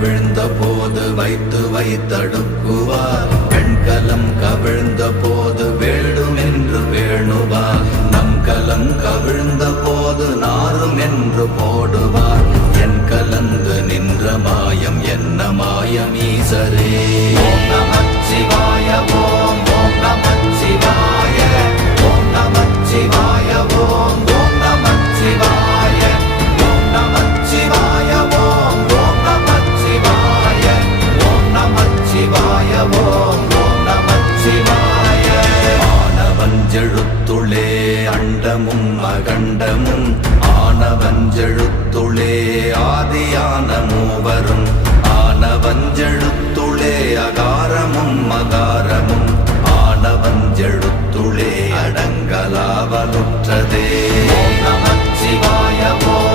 கவிழ்ந்த போது வைத்து வைத்தடுக்குவார் வெண்கலம் கவிழ்ந்த போது வேண்டுமென்று வேணுவார் நம் கலம் கவிழ்ந்த போது நாரும் என்று போடுவார் என் கலந்து நின்ற மாயம் என்ன மாயம் ஈசரே ஓம் நமச்சிவாய ஓம் ஓம் நமச்சிவாய ஓம் நமச்சிவாய ஓம் ஓம் நமச்சிவாய ஓம் நமச்சிவாய ஓம் ஓம் நமச்சிவாய ஓம் நமச்சிவாய ஓம் ஓம் நமச்சிவாய ஆனவஞ்செழுத்துளே அண்டமும் அகண்டமும் ஆனவஞ்செழுத்துளே ஆதியான மூவரும் ஆனவஞ்செழுத்துளே அகாரமும் மகாரமும் ஆனவஞ்செழுத்துளே அடங்கலாவலுற்றதே ஓம் நமச்சிவாய ஓம்